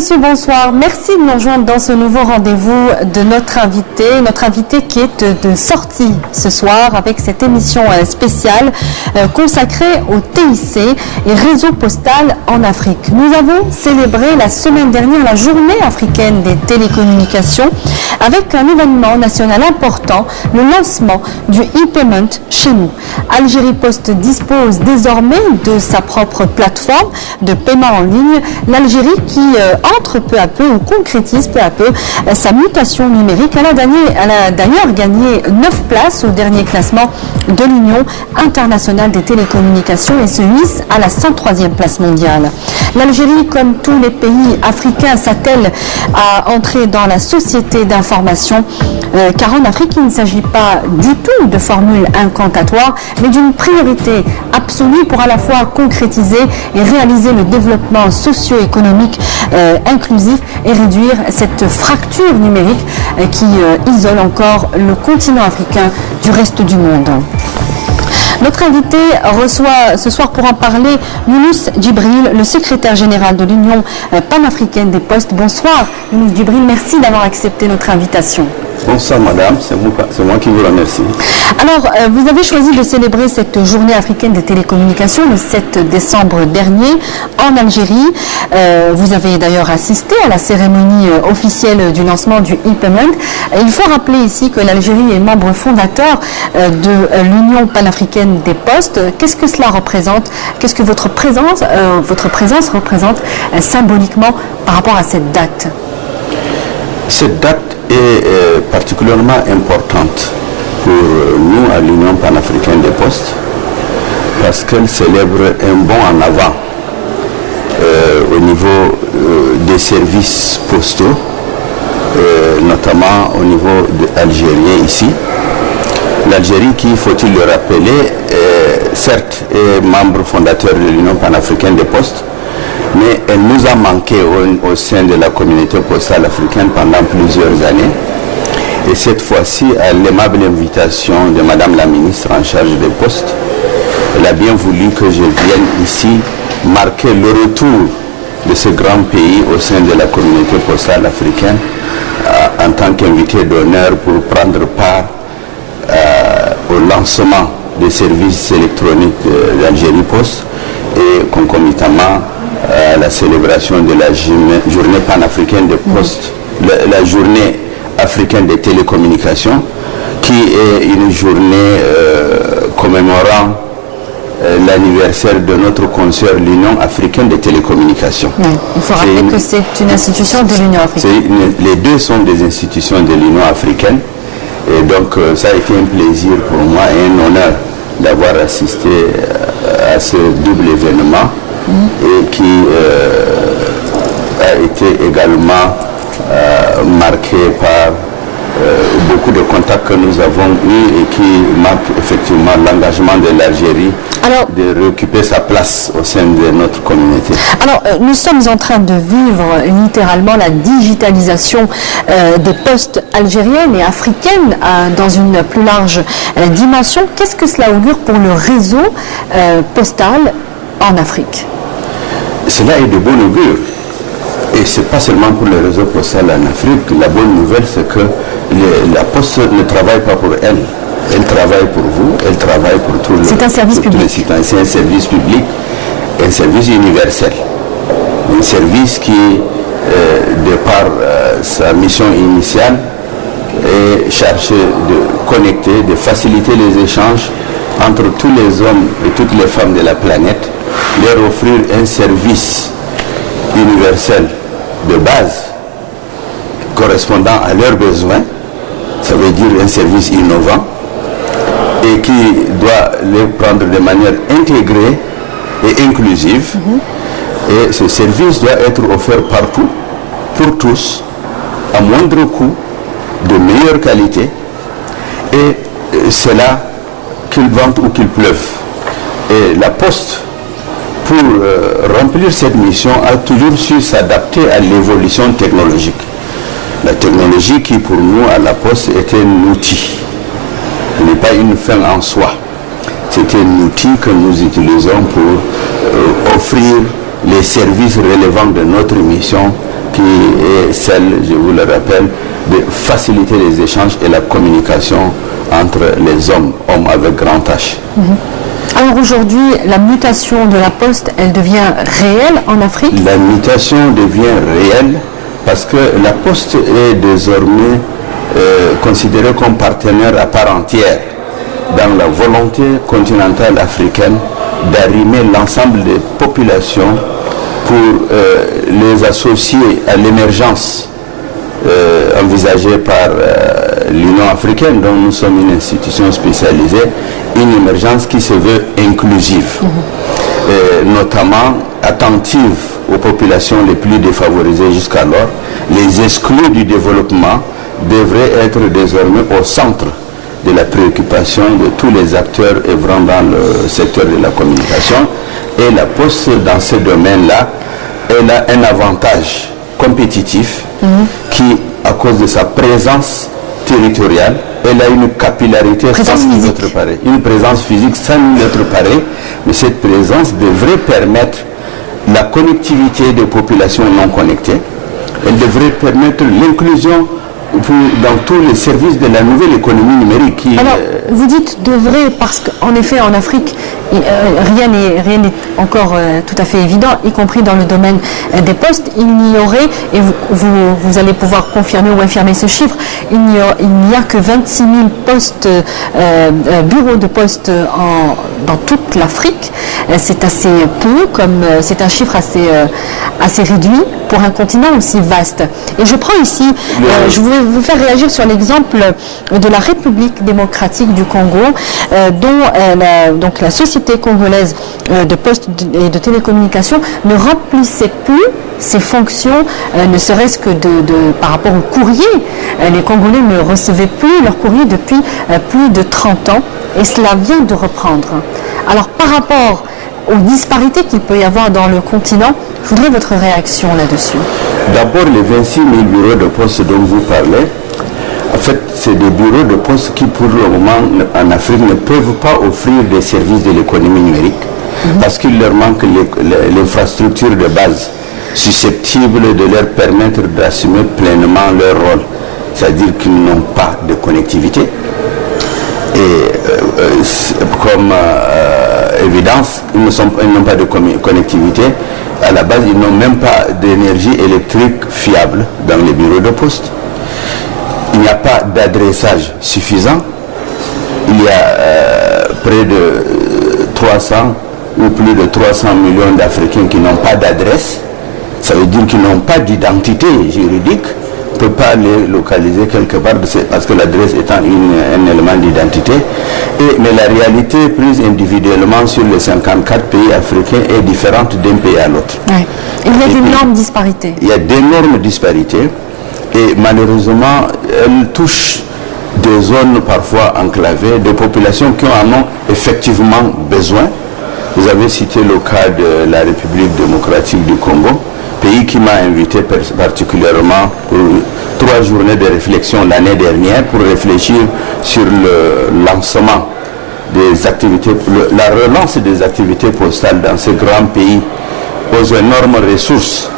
messieurs, bonsoir. Merci de nous rejoindre dans ce nouveau rendez-vous de notre invité qui est de sortie ce soir avec cette émission spéciale consacrée au TIC et réseau postal en Afrique. Nous avons célébré la semaine dernière la journée africaine des télécommunications avec un événement national important, le lancement du e-payment chez nous. Algérie Post dispose désormais de sa propre plateforme de paiement en ligne. L'Algérie qui entre peu à peu ou concrétise peu à peu sa mutation numérique. Elle a d'ailleurs gagné 9 places au dernier classement de l'Union internationale des télécommunications et se hisse à la 103e place mondiale. L'Algérie, comme tous les pays africains, s'attelle à entrer dans la société d'information car en Afrique, il ne s'agit pas du tout de formules incantatoires, mais d'une priorité absolue pour à la fois concrétiser et réaliser le développement socio-économique inclusif et réduire cette fracture numérique qui isole encore le continent africain du reste du monde. Notre invité reçoit ce soir pour en parler Younous Djibril, le secrétaire général de l'Union panafricaine des postes. Bonsoir Younous Djibril, merci d'avoir accepté notre invitation. Bonsoir madame, c'est moi qui vous remercie. Alors, vous avez choisi de célébrer cette journée africaine des télécommunications le 7 décembre dernier en Algérie. Vous avez d'ailleurs assisté à la cérémonie officielle du lancement du e-payment. Il faut rappeler ici que l'Algérie est membre fondateur de l'Union panafricaine des postes. Qu'est-ce que cela représente? Qu'est-ce que votre présence représente symboliquement par rapport à cette date? Cette date est particulièrement importante pour nous à l'Union panafricaine des postes parce qu'elle célèbre un bond en avant au niveau des services postaux, notamment au niveau algérien ici. L'Algérie qui, faut-il le rappeler, certes est membre fondateur de l'Union panafricaine des postes, mais elle nous a manqué au sein de la communauté postale africaine pendant plusieurs années. Et cette fois-ci, à l'aimable invitation de Madame la ministre en charge des postes, elle a bien voulu que je vienne ici marquer le retour de ce grand pays au sein de la communauté postale africaine en tant qu'invité d'honneur pour prendre part au lancement des services électroniques d'Algérie Post et concomitamment à la célébration de la journée panafricaine des postes, la journée africaine des télécommunications, qui est une journée commémorant l'anniversaire de notre consoeur, l'Union africaine des télécommunications. Oui, il faut rappeler que c'est une institution de l'Union africaine. Les deux sont des institutions de l'Union africaine. Et donc, ça a été un plaisir pour moi et un honneur d'avoir assisté à ce double événement et qui a été également marqué par beaucoup de contacts que nous avons eus et qui marque effectivement l'engagement de l'Algérie de réoccuper sa place au sein de notre communauté. Alors, nous sommes en train de vivre littéralement la digitalisation des postes algériennes et africaines dans une plus large dimension. Qu'est-ce que cela augure pour le réseau postal en Afrique? Cela est de bon augure. Et ce n'est pas seulement pour le réseau postal en Afrique. La bonne nouvelle, c'est que la Poste ne travaille pas pour elle. Elle travaille pour vous, elle travaille pour tous les citoyens. C'est un service public, un service universel. Un service qui, de par sa mission initiale, est chargé de connecter, de faciliter les échanges entre tous les hommes et toutes les femmes de la planète, leur offrir un service universel de base correspondant à leurs besoins, ça veut dire un service innovant et qui doit les prendre de manière intégrée et inclusive. Et ce service doit être offert partout, pour tous, à moindre coût, de meilleure qualité, et c'est là qu'il vente ou qu'il pleuve. Et la Poste, pour remplir cette mission, a toujours su s'adapter à l'évolution technologique. La technologie qui, pour nous, à la Poste, était un outil. Ce n'est pas une fin en soi. C'est un outil que nous utilisons pour offrir les services relevant de notre mission qui est celle, je vous le rappelle, de faciliter les échanges et la communication entre les hommes avec grand H. Alors aujourd'hui, la mutation de la Poste, elle devient réelle en Afrique? La mutation devient réelle parce que la Poste est désormais considérée comme partenaire à part entière dans la volonté continentale africaine d'arrimer l'ensemble des populations pour les associer à l'émergence envisagée par l'Union africaine, dont nous sommes une institution spécialisée, une émergence qui se veut inclusive, notamment attentive aux populations les plus défavorisées jusqu'alors. Les exclus du développement devraient être désormais au centre de la préoccupation de tous les acteurs œuvrant dans le secteur de la communication. Et la Poste, dans ce domaine-là, elle a un avantage compétitif qui, à cause de sa présence territoriale, elle a une capillarité sans nul autre pareil. Une présence physique sans nul autre pareil, mais cette présence devrait permettre la connectivité des populations non connectées. Elle devrait permettre l'inclusion dans tous les services de la nouvelle économie numérique. Alors, vous dites devrait parce qu'en effet, en Afrique, rien n'est encore tout à fait évident, y compris dans le domaine des postes. Il n'y aurait, et vous allez pouvoir confirmer ou infirmer ce chiffre, il n'y a que 26 000 postes, bureaux de poste dans toute l'Afrique. C'est assez peu, c'est un chiffre assez réduit pour un continent aussi vaste. Et je prends ici, je voulais vous faire réagir sur l'exemple de la République démocratique du Congo, dont donc la société congolaise de poste et de télécommunications ne remplissait plus ses fonctions, ne serait-ce que par rapport au courrier. Les Congolais ne recevaient plus leur courrier depuis plus de 30 ans, et cela vient de reprendre. Alors par rapport aux disparités qu'il peut y avoir dans le continent, je voudrais votre réaction là-dessus. D'abord, les 26 000 bureaux de poste dont vous parlez, en fait, c'est des bureaux de poste qui, pour le moment, en Afrique, ne peuvent pas offrir des services de l'économie numérique parce qu'il leur manque l'infrastructure de base susceptible de leur permettre d'assumer pleinement leur rôle. C'est-à-dire qu'ils n'ont pas de connectivité. Et comme évidence, ils n'ont pas de connectivité. À la base, ils n'ont même pas d'énergie électrique fiable dans les bureaux de poste. Il n'y a pas d'adressage suffisant. Il y a près de 300 ou plus de 300 millions d'Africains qui n'ont pas d'adresse. Ça veut dire qu'ils n'ont pas d'identité juridique. On ne peut pas les localiser quelque part parce que l'adresse étant un élément d'identité. Mais la réalité prise individuellement sur les 54 pays africains est différente d'un pays à l'autre. Ouais. Il y a d'énormes disparités. Il y a d'énormes disparités et malheureusement elles touchent des zones parfois enclavées, des populations qui en ont effectivement besoin. Vous avez cité le cas de la République démocratique du Congo, pays qui m'a invité particulièrement pour 3 journées de réflexion l'année dernière pour réfléchir sur le lancement des activités, la relance des activités postales dans ce grand pays aux énormes ressources,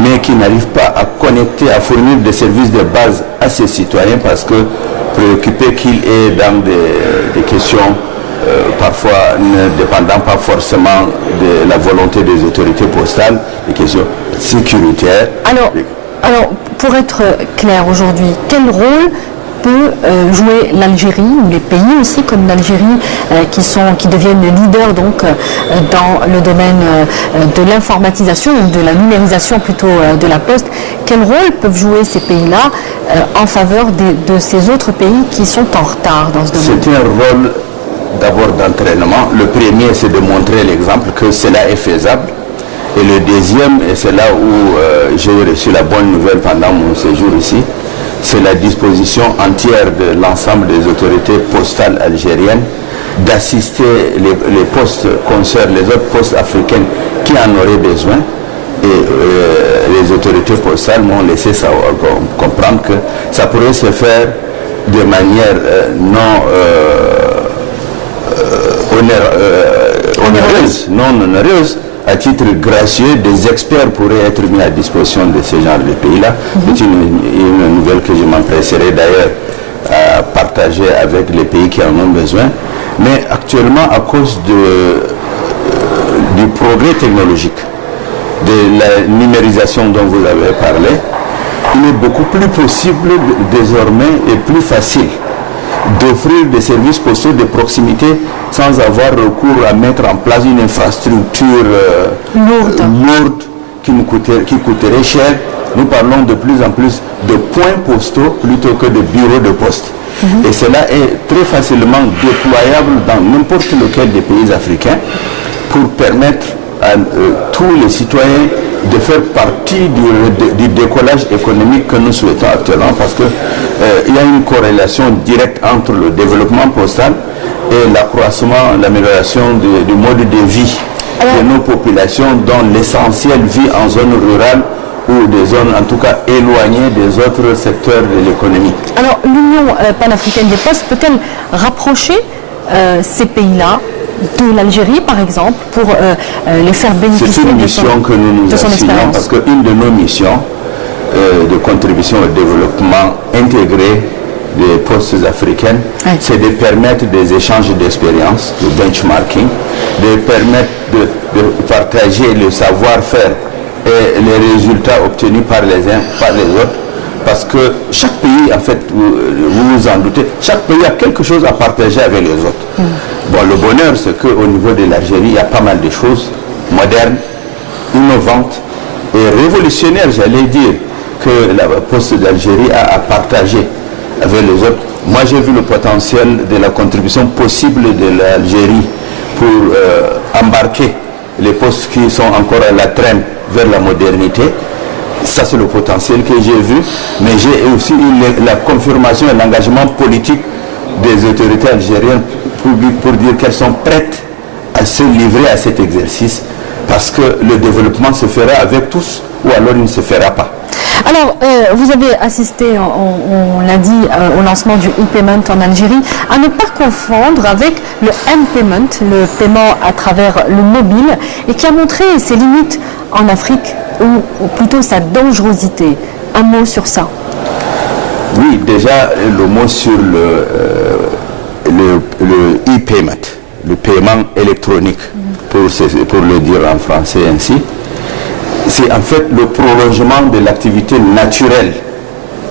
mais qui n'arrive pas à connecter, à fournir des services de base à ses citoyens parce que préoccupé qu'il est dans des questions parfois ne dépendant pas forcément de la volonté des autorités postales, des questions sécuritaires. Alors pour être clair aujourd'hui, quel rôle peut jouer l'Algérie ou les pays aussi comme l'Algérie qui deviennent leaders donc dans le domaine de l'informatisation ou de la numérisation plutôt de la poste? Quel rôle peuvent jouer ces pays-là en faveur de ces autres pays qui sont en retard dans ce domaine? C'est un rôle d'abord d'entraînement. Le premier, c'est de montrer l'exemple que cela est faisable. Et le deuxième, et c'est là où j'ai reçu la bonne nouvelle pendant mon séjour ici, c'est la disposition entière de l'ensemble des autorités postales algériennes d'assister les postes concerts, les autres postes africains qui en auraient besoin. Et les autorités postales m'ont laissé comprendre que ça pourrait se faire de manière non onéreuse, à titre gracieux, des experts pourraient être mis à disposition de ce genre de pays-là. C'est une nouvelle que je m'empresserai d'ailleurs à partager avec les pays qui en ont besoin. Mais actuellement, à cause du progrès technologique, de la numérisation dont vous avez parlé, il est beaucoup plus possible désormais et plus facile d'offrir des services postaux de proximité sans avoir recours à mettre en place une infrastructure lourde qui coûterait cher. Nous parlons de plus en plus de points postaux plutôt que de bureaux de poste. Et cela est très facilement déployable dans n'importe lequel des pays africains pour permettre à tous les citoyens de faire partie du décollage économique que nous souhaitons actuellement, parce que il y a une corrélation directe entre le développement postal et l'accroissement, l'amélioration du mode de vie de nos populations, dont l'essentiel vit en zone rurale ou des zones en tout cas éloignées des autres secteurs de l'économie. Alors l'Union panafricaine des postes peut-elle rapprocher ces pays-là de l'Algérie par exemple pour les faire bénéficier C'est une mission que nous assumons, parce qu'une de nos missions de contribution au développement intégré des postes africaines, c'est de permettre des échanges d'expériences, de benchmarking, de permettre de partager le savoir-faire et les résultats obtenus par les uns, par les autres, parce que chaque pays, en fait, vous vous en doutez, chaque pays a quelque chose à partager avec les autres. Bon, le bonheur, c'est qu'au niveau de l'Algérie, il y a pas mal de choses modernes, innovantes et révolutionnaires, j'allais dire, que la Poste d'Algérie a à partager avec les autres. Moi, j'ai vu le potentiel de la contribution possible de l'Algérie pour embarquer les postes qui sont encore à la traîne vers la modernité. Ça, c'est le potentiel que j'ai vu, mais j'ai aussi eu la confirmation et l'engagement politique des autorités algériennes pour dire qu'elles sont prêtes à se livrer à cet exercice, parce que le développement se fera avec tous ou alors il ne se fera pas. Alors, vous avez assisté, on l'a dit, au lancement du e-payment en Algérie, à ne pas confondre avec le m-payment, le paiement à travers le mobile, et qui a montré ses limites en Afrique, ou plutôt sa dangerosité. Un mot sur ça. Oui, déjà, le mot sur le e-payment, le paiement électronique, pour le dire en français ainsi, c'est en fait le prolongement de l'activité naturelle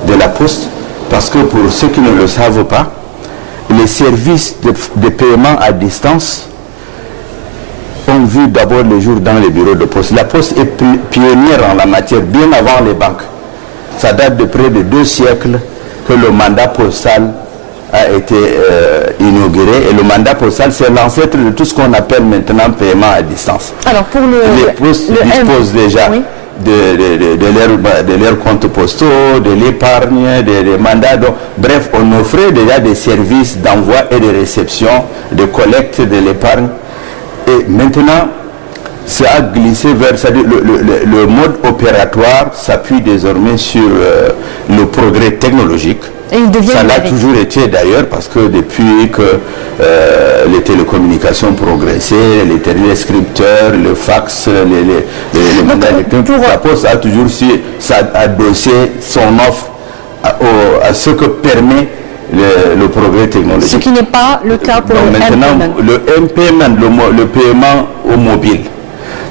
de la Poste, parce que pour ceux qui ne le savent pas, les services de paiement à distance ont vu d'abord le jour dans les bureaux de poste. La Poste est pionnière en la matière, bien avant les banques. Ça date de près de 2 siècles que le mandat postal a été inauguré, et le mandat postal, c'est l'ancêtre de tout ce qu'on appelle maintenant paiement à distance. Alors pour les postes disposent déjà de leurs comptes postaux, de l'épargne, des mandats. Donc, bref, on offrait déjà des services d'envoi et de réception, de collecte de l'épargne. Et maintenant, ça a glissé vers le mode opératoire s'appuie désormais sur le progrès technologique. Et ça l'a toujours été d'ailleurs, parce que depuis que les télécommunications progressaient, les téléscripteurs, le fax, les mandats électroniques, la Poste a toujours su adosser son offre à ce que permet le progrès technologique. Ce qui n'est pas le cas pour le m-payment. Le m-payment, le paiement au mobile,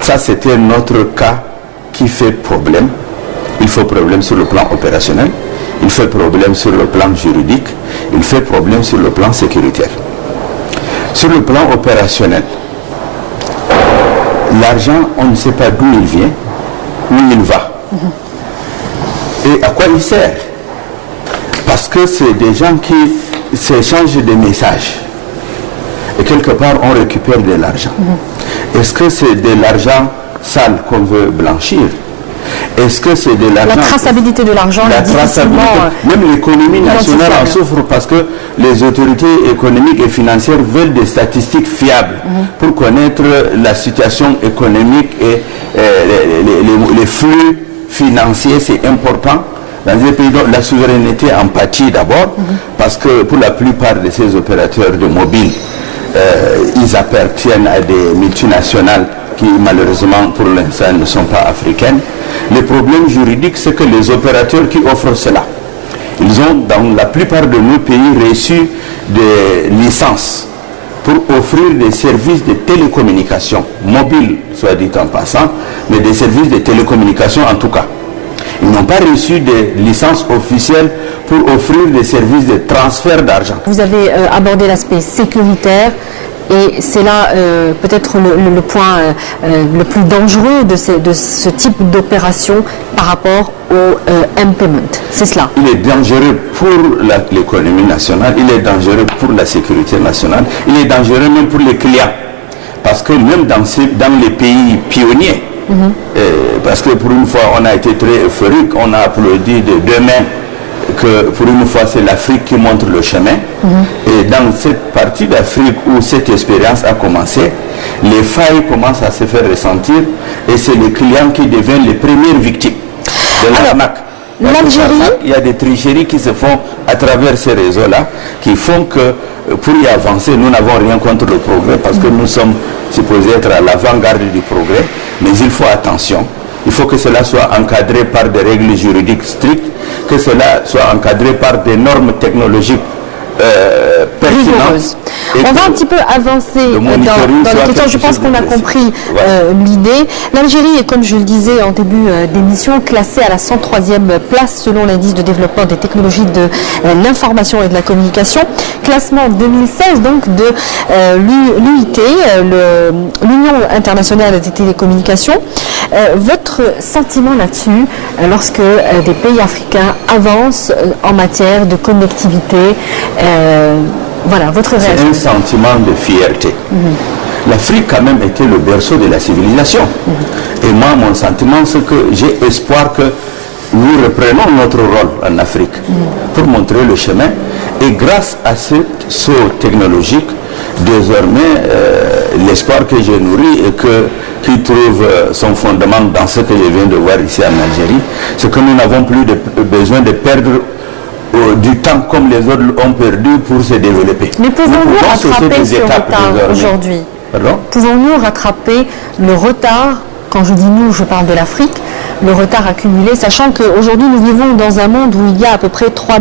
ça c'était notre cas qui fait problème. Il fait problème sur le plan opérationnel, il fait problème sur le plan juridique, il fait problème sur le plan sécuritaire. Sur le plan opérationnel, l'argent, on ne sait pas d'où il vient, où il va, et à quoi il sert. Parce que c'est des gens qui s'échangent des messages. Et quelque part, on récupère de l'argent. Est-ce que c'est de l'argent sale qu'on veut blanchir? Est-ce que c'est de l'argent... La traçabilité de l'argent est difficilement... Même l'économie nationale en souffre, parce que les autorités économiques et financières veulent des statistiques fiables pour connaître la situation économique et les flux financiers, c'est important. Dans un pays dont la souveraineté en pâtit d'abord, parce que pour la plupart de ces opérateurs de mobile, ils appartiennent à des multinationales qui malheureusement pour l'instant ne sont pas africaines. Le problème juridique, c'est que les opérateurs qui offrent cela, ils ont dans la plupart de nos pays reçu des licences pour offrir des services de télécommunication, mobiles soit dit en passant, mais des services de télécommunication en tout cas. Ils n'ont pas reçu des licences officielles pour offrir des services de transfert d'argent. Vous avez abordé l'aspect sécuritaire et c'est là peut-être le point le plus dangereux de ce type d'opération par rapport au M-Payment. C'est cela. Il est dangereux pour l'économie nationale, il est dangereux pour la sécurité nationale, il est dangereux même pour les clients. Parce que même dans les pays pionniers, parce que pour une fois on a été très euphorique, on a applaudi de deux mains que pour une fois c'est l'Afrique qui montre le chemin. Et dans cette partie d'Afrique où cette expérience a commencé, les failles commencent à se faire ressentir et c'est les clients qui deviennent les premières victimes de l'arnaque. L'Algérie, il y a des tricheries qui se font à travers ces réseaux-là qui font que pour y avancer, nous n'avons rien contre le progrès parce que nous sommes supposés être à l'avant-garde du progrès, mais il faut attention. Il faut que cela soit encadré par des règles juridiques strictes, que cela soit encadré par des normes technologiques pertinentes. On va un petit peu avancer dans les questions. Je pense qu'on a compris l'idée. L'Algérie est, comme je le disais en début d'émission, classée à la 103e place selon l'indice de développement des technologies de l'information et de la communication. Classement 2016 donc de l'UIT, l'Union internationale des télécommunications. Votre sentiment là-dessus, lorsque des pays africains avancent en matière de connectivité, voilà, votre réaction. C'est un sentiment de fierté. L'Afrique quand même était le berceau de la civilisation. Et moi, mon sentiment, c'est que j'ai espoir que nous reprenons notre rôle en Afrique pour montrer le chemin. Et grâce à ce saut technologique, désormais, l'espoir que j'ai nourri et qui trouve son fondement dans ce que je viens de voir ici en Algérie, c'est que nous n'avons plus besoin de perdre du temps comme les autres ont perdu pour se développer. Mais pouvons-nous rattraper ce retard aujourd'hui? Pouvons-nous rattraper le retard, quand je dis nous, je parle de l'Afrique, le retard accumulé, sachant qu'aujourd'hui nous vivons dans un monde où il y a à peu près 3,5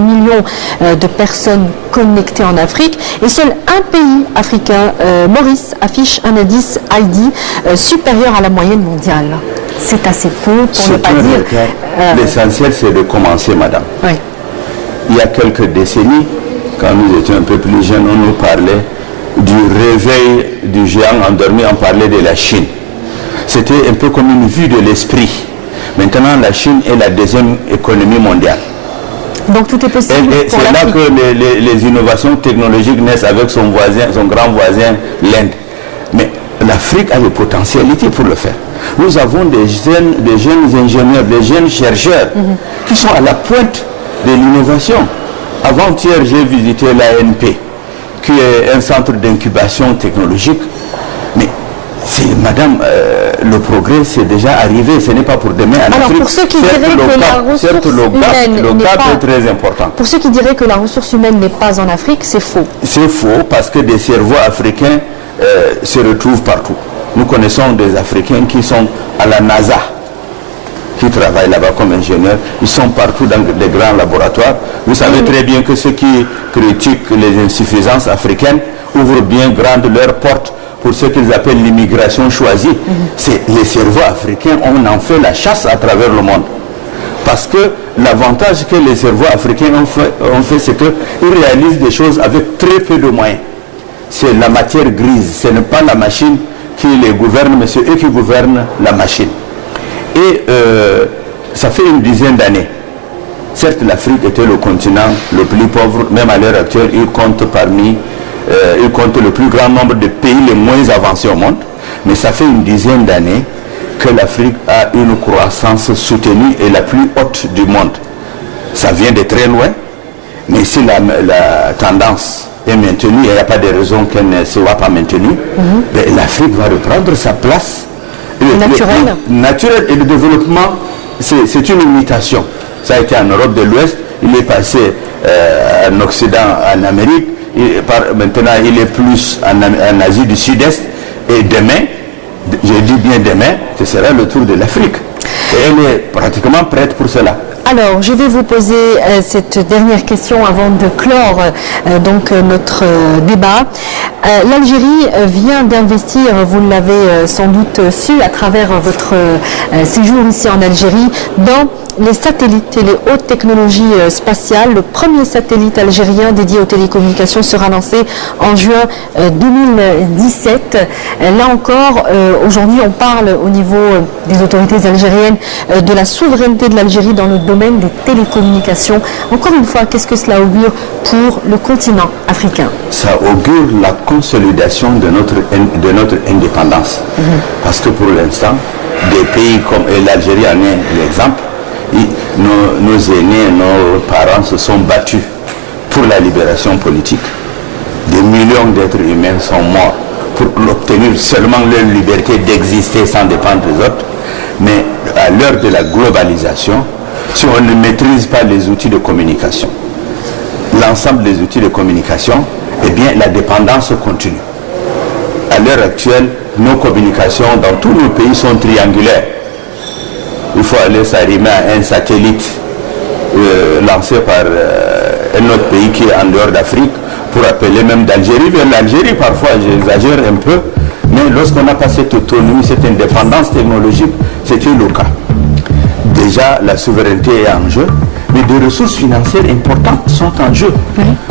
milliards de personnes connectées en Afrique, et seul un pays africain, Maurice, affiche un indice ID supérieur à la moyenne mondiale. C'est assez peu pour ne pas dire... L'essentiel, c'est de commencer, madame. Oui. Il y a quelques décennies, quand nous étions un peu plus jeunes, on nous parlait du réveil du géant endormi, on parlait de la Chine. C'était un peu comme une vue de l'esprit. Maintenant, la Chine est la deuxième économie mondiale. Donc tout est possible. Et c'est là que les innovations technologiques naissent avec son grand voisin, l'Inde. Mais l'Afrique a les potentialités pour le faire. Nous avons des jeunes ingénieurs, des jeunes chercheurs qui sont à la pointe de l'innovation. Avant-hier, j'ai visité l'ANP, qui est un centre d'incubation technologique. Mais madame, le progrès, c'est déjà arrivé, ce n'est pas pour demain en Afrique. Pour ceux qui diraient que la ressource humaine n'est pas... est très important. Pour ceux qui diraient que la ressource humaine n'est pas en Afrique, c'est faux. C'est faux parce que des cerveaux africains se retrouvent partout. Nous connaissons des Africains qui sont à la NASA, qui travaillent là-bas comme ingénieurs. Ils sont partout dans des grands laboratoires. Vous savez très bien que ceux qui critiquent les insuffisances africaines ouvrent bien grandes leurs portes pour ce qu'ils appellent l'immigration choisie. C'est les cerveaux africains, on en fait la chasse à travers le monde. Parce que l'avantage que les cerveaux africains ont fait c'est qu'ils réalisent des choses avec très peu de moyens. C'est la matière grise, ce n'est pas la machine qui les gouverne, mais c'est eux qui gouvernent la machine. Et ça fait une dizaine d'années. Certes, l'Afrique était le continent le plus pauvre, même à l'heure actuelle, il compte le plus grand nombre de pays les moins avancés au monde, mais ça fait une dizaine d'années que l'Afrique a une croissance soutenue et la plus haute du monde. Ça vient de très loin, mais si la tendance est maintenue, et il n'y a pas de raison qu'elle ne soit pas maintenue, ben, l'Afrique va reprendre sa place naturelle. Et le développement, c'est une imitation. Ça a été en Europe de l'Ouest, il est passé en Occident, en Amérique, maintenant il est plus en Asie du Sud-Est, et demain, je dis bien demain, ce sera le tour de l'Afrique. Et elle est pratiquement prête pour cela. Alors, je vais vous poser cette dernière question avant de clore notre débat. L'Algérie vient d'investir, vous l'avez sans doute su à travers votre séjour ici en Algérie, dans les satellites et les hautes technologies spatiales. Le premier satellite algérien dédié aux télécommunications sera lancé en juin 2017. Là encore, aujourd'hui, on parle au niveau des autorités algériennes de la souveraineté de l'Algérie dans le domaine des télécommunications. Encore une fois, qu'est-ce que cela augure pour le continent africain? Ça augure la consolidation de notre indépendance. Parce que pour l'instant, des pays comme l'Algérie en est l'exemple, nos aînés, nos parents se sont battus pour la libération politique. Des millions d'êtres humains sont morts pour obtenir seulement leur liberté d'exister sans dépendre des autres. Mais à l'heure de la globalisation, si on ne maîtrise pas les outils de communication, l'ensemble des outils de communication, eh bien la dépendance continue. À l'heure actuelle, nos communications dans tous nos pays sont triangulaires. Il faut aller s'arrimer à un satellite lancé par un autre pays qui est en dehors d'Afrique pour appeler même d'Algérie vers l'Algérie. Parfois, j'exagère un peu, mais lorsqu'on n'a pas cette autonomie, cette indépendance technologique, c'était le cas. Déjà, la souveraineté est en jeu, mais des ressources financières importantes sont en jeu.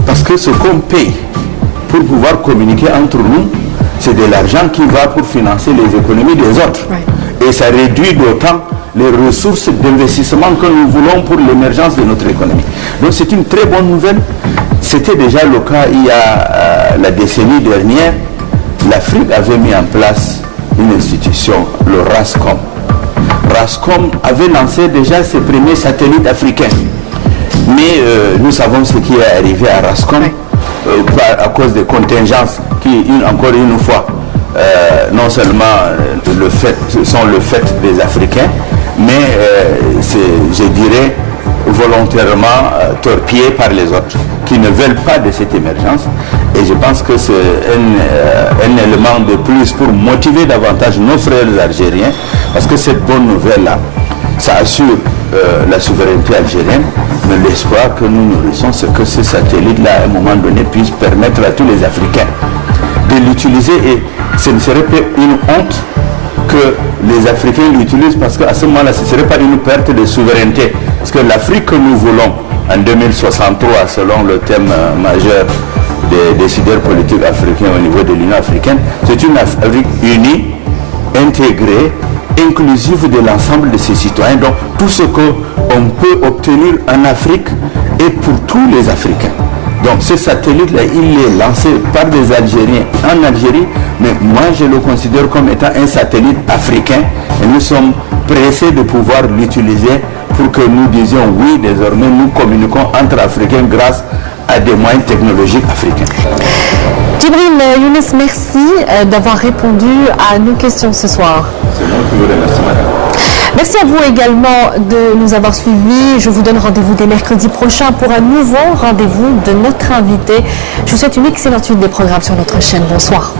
Parce que ce qu'on paye pour pouvoir communiquer entre nous, c'est de l'argent qui va pour financer les économies des autres. Et ça réduit d'autant les ressources d'investissement que nous voulons pour l'émergence de notre économie. Donc c'est une très bonne nouvelle. C'était déjà le cas il y a la décennie dernière. L'Afrique avait mis en place une institution, le RASCOM. RASCOM avait lancé déjà ses premiers satellites africains. Mais nous savons ce qui est arrivé à RASCOM à cause des contingences qui, encore une fois, non seulement sont le fait des Africains, mais je dirais volontairement torpillés par les autres qui ne veulent pas de cette émergence. Et je pense que c'est un élément de plus pour motiver davantage nos frères algériens, parce que cette bonne nouvelle-là, ça assure la souveraineté algérienne, mais l'espoir que nous nourrissons, c'est que ce satellite-là, à un moment donné, puisse permettre à tous les Africains de l'utiliser. Et ce ne serait pas une honte que les Africains l'utilisent, parce qu'à ce moment-là, ce ne serait pas une perte de souveraineté. Parce que l'Afrique que nous voulons en 2063, selon le thème majeur des décideurs politiques africains au niveau de l'Union africaine, c'est une Afrique unie, intégrée, inclusive de l'ensemble de ses citoyens. Donc tout ce qu'on peut obtenir en Afrique est pour tous les Africains. Donc ce satellite-là, il est lancé par des Algériens en Algérie, mais moi je le considère comme étant un satellite africain et nous sommes pressés de pouvoir l'utiliser pour que nous disions oui, désormais nous communiquons entre Africains grâce à des moyens technologiques africains. Djibril Younes, merci d'avoir répondu à nos questions ce soir. C'est moi qui vous remercie, madame. Merci à vous également de nous avoir suivis. Je vous donne rendez-vous dès mercredi prochain pour un nouveau rendez-vous de notre invité. Je vous souhaite une excellente suite des programmes sur notre chaîne. Bonsoir.